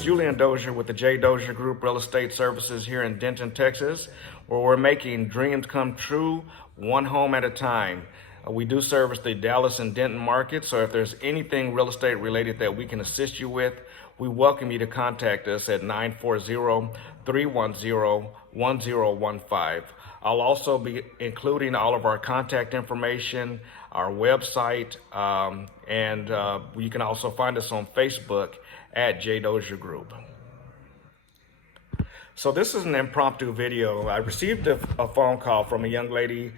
is Julian Dozier with the Dozier Group Real Estate Services here in Denton, Texas, where we're making dreams come true one home at a time. We do service the Dallas and Denton market, so if there's anything real estate related that we can assist you with, we welcome you to contact us at 940-310-1015. I'll also be including all of our contact information, our website, and you can also find us on Facebook at Dozier Group. So this is an impromptu video. I received a phone call from a young lady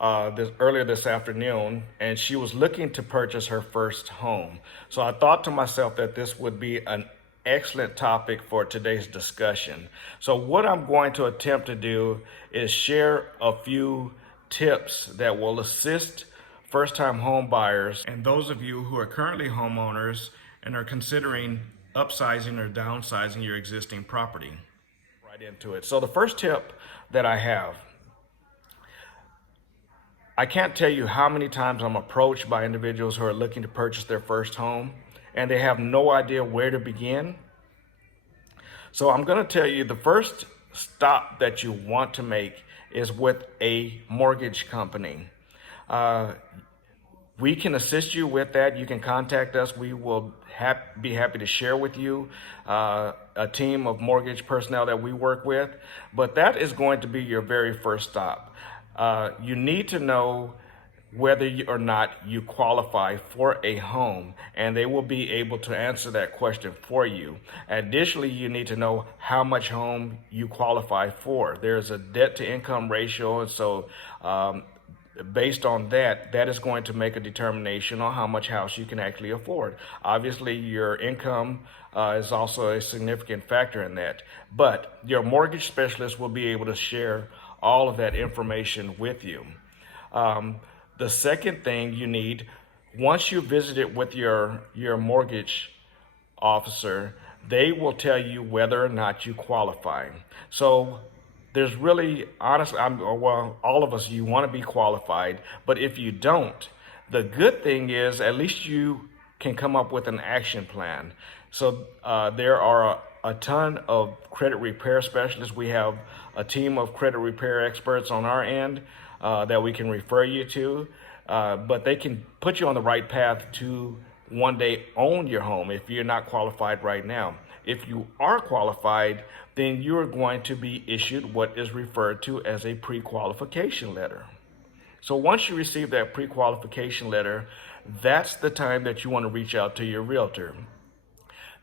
earlier this afternoon, and she was looking to purchase her first home. So I thought to myself that this would be an excellent topic for today's discussion. So what I'm going to attempt to do is share a few tips that will assist first-time home buyers and those of you who are currently homeowners and are considering upsizing or downsizing your existing property. Right into it. So the first tip that I have, I can't tell you how many times I'm approached by individuals who are looking to purchase their first home and they have no idea where to begin. So I'm going to tell you the first stop that you want to make is with a mortgage company. We can assist you with that. You can contact us. We will be happy to share with you a team of mortgage personnel that we work with. But that is going to be your very first stop. You need to know whether or not you qualify for a home, and they will be able to answer that question for you. Additionally, you need to know how much home you qualify for. There's a debt to income ratio, and so based on that, that is going to make a determination on how much house you can actually afford. Obviously, your income is also a significant factor in that, but your mortgage specialist will be able to share all of that information with you. The second thing you need, once you visit it with your mortgage officer, they will tell you whether or not you qualify. So there's really, honestly, all of us, you want to be qualified, but if you don't, the good thing is at least you can come up with an action plan. So there are a ton of credit repair specialists. We have a team of credit repair experts on our end that we can refer you to, but they can put you on the right path to one day own your home if you're not qualified right now. If you are qualified, then you're going to be issued what is referred to as a pre-qualification letter. So once you receive that pre-qualification letter, that's the time that you want to reach out to your realtor.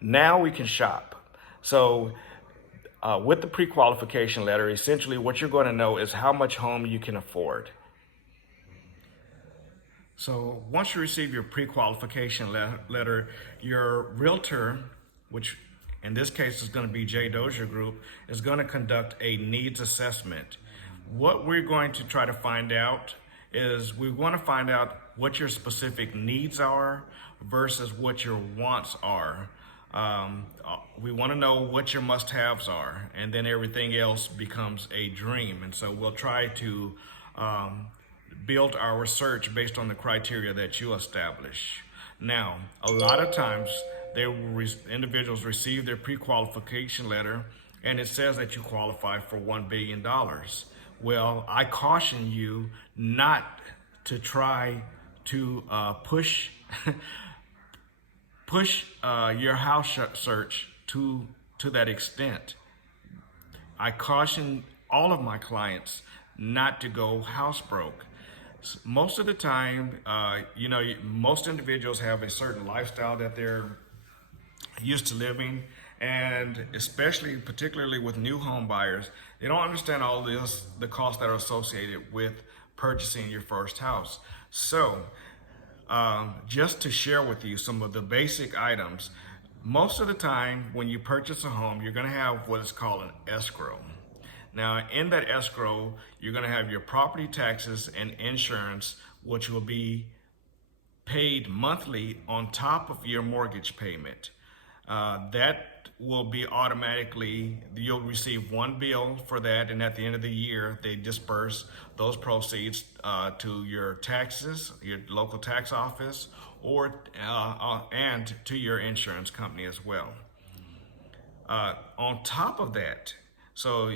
Now we can shop. So with the pre-qualification letter, essentially what you're going to know is how much home you can afford. So once you receive your pre-qualification letter, your realtor, which in this case is going to be Dozier Group, is going to conduct a needs assessment. What we're going to try to find out is we want to find out what your specific needs are versus what your wants are. We want to know what your must-haves are, and then everything else becomes a dream. And so we'll try to build our research based on the criteria that you establish. Now, a lot of times, individuals receive their pre-qualification letter, and it says that you qualify for $1 billion. Well, I caution you not to try to push your house search to that extent. I caution all of my clients not to go housebroke. Most of the time, most individuals have a certain lifestyle that they're used to living, and particularly with new home buyers, they don't understand all the costs that are associated with purchasing your first house. So just to share with you some of the basic items, most of the time when you purchase a home, you're going to have what is called an escrow. Now, in that escrow, you're going to have your property taxes and insurance, which will be paid monthly on top of your mortgage payment. That will be automatically, you'll receive one bill for that, and at the end of the year, they disperse those proceeds to your taxes, your local tax office, and to your insurance company as well. On top of that, so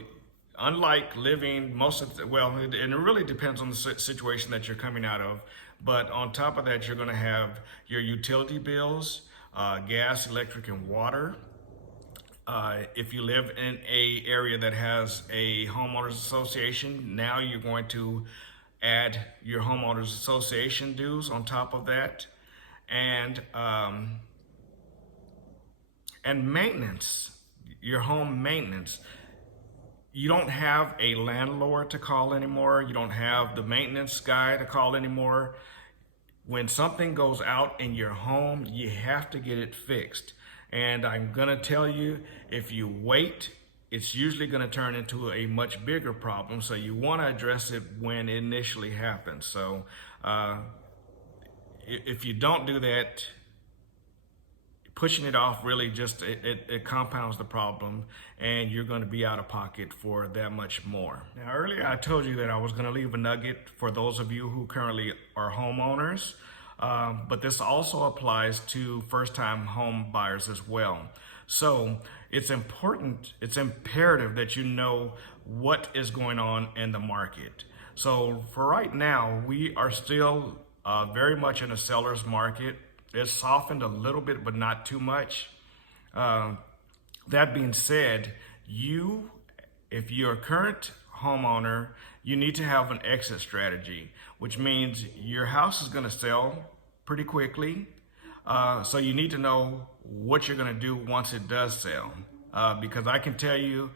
unlike living most of the, well, and it really depends on the situation that you're coming out of, but on top of that, you're going to have your utility bills, gas, electric, and water. If you live in a area that has a homeowners association, now you're going to add your homeowners association dues on top of that, and maintenance, your home maintenance. You don't have a landlord to call anymore. You don't have the maintenance guy to call anymore. When something goes out in your home, you have to get it fixed. And I'm gonna tell you, if you wait, it's usually gonna turn into a much bigger problem. So you wanna address it when it initially happens. So if you don't do that, pushing it off really just it compounds the problem, and you're going to be out of pocket for that much more. Now, earlier I told you that I was going to leave a nugget for those of you who currently are homeowners, but this also applies to first-time home buyers as well. So it's important, it's imperative that you know what is going on in the market. So for right now, we are still very much in a seller's market. It's softened a little bit, but not too much. That being said, if you're a current homeowner, you need to have an exit strategy, which means your house is going to sell pretty quickly. So you need to know what you're going to do once it does sell, because I can tell you,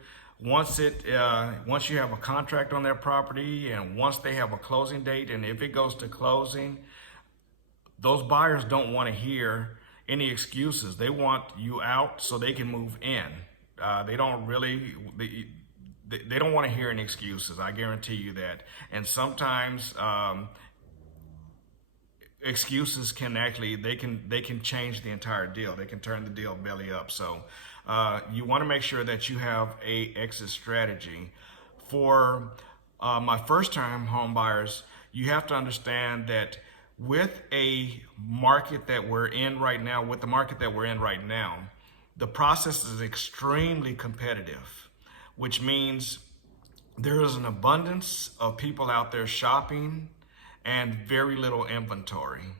once you have a contract on their property, and once they have a closing date, and if it goes to closing, those buyers don't want to hear any excuses. They want you out so they can move in. They don't want to hear any excuses. I guarantee you that. And sometimes excuses can actually, they can change the entire deal. They can turn the deal belly up. So you want to make sure that you have a exit strategy. For my first time home buyers, you have to understand that with a market that we're in right now, the process is extremely competitive, which means there is an abundance of people out there shopping and very little inventory.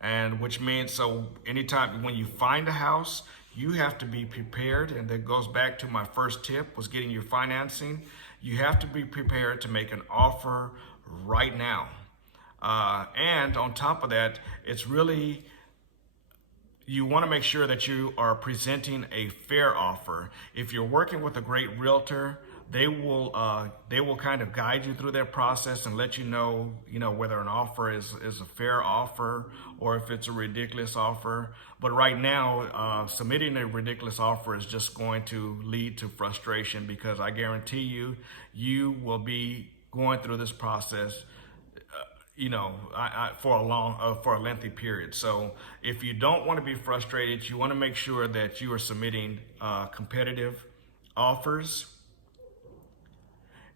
And which means, so anytime when you find a house, you have to be prepared. And that goes back to my first tip, was getting your financing. You have to be prepared to make an offer right now. And on top of that, it's really, you want to make sure that you are presenting a fair offer. If you're working with a great realtor, they will kind of guide you through that process and let you know whether an offer is a fair offer or if it's a ridiculous offer. But right now, submitting a ridiculous offer is just going to lead to frustration, because I guarantee you will be going through this process for a lengthy period. So if you don't want to be frustrated, you want to make sure that you are submitting competitive offers.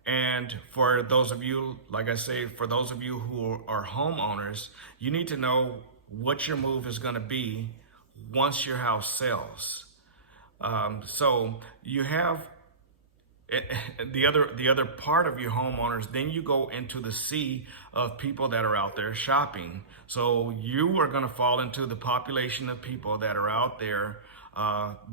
And for those of you, like I say, for those of you who are homeowners, you need to know what your move is going to be once your house sells. So you have the other part of your homeowners, then you go into the sea of people that are out there shopping. So you are going to fall into the population of people that are out there.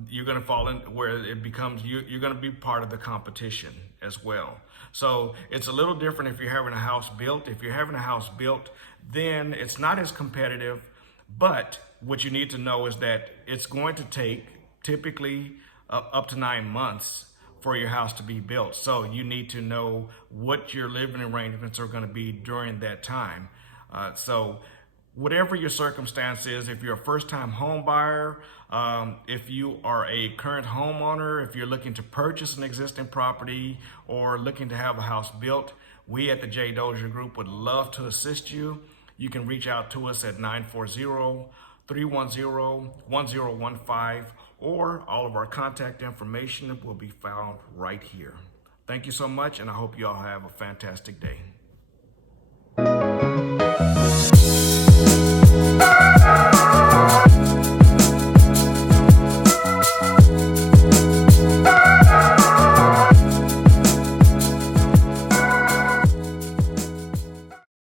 You're going to fall in where it becomes, you're going to be part of the competition as well. So it's a little different if you're having a house built. If you're having a house built, then it's not as competitive. But what you need to know is that it's going to take typically up to 9 months for your house to be built. So you need to know what your living arrangements are going to be during that time. So whatever your circumstance is, if you're a first-time home buyer, if you are a current homeowner, if you're looking to purchase an existing property or looking to have a house built, we at the J. Dozier Group would love to assist you. You can reach out to us at 940-310-1015, or all of our contact information will be found right here. Thank you so much, and I hope you all have a fantastic day.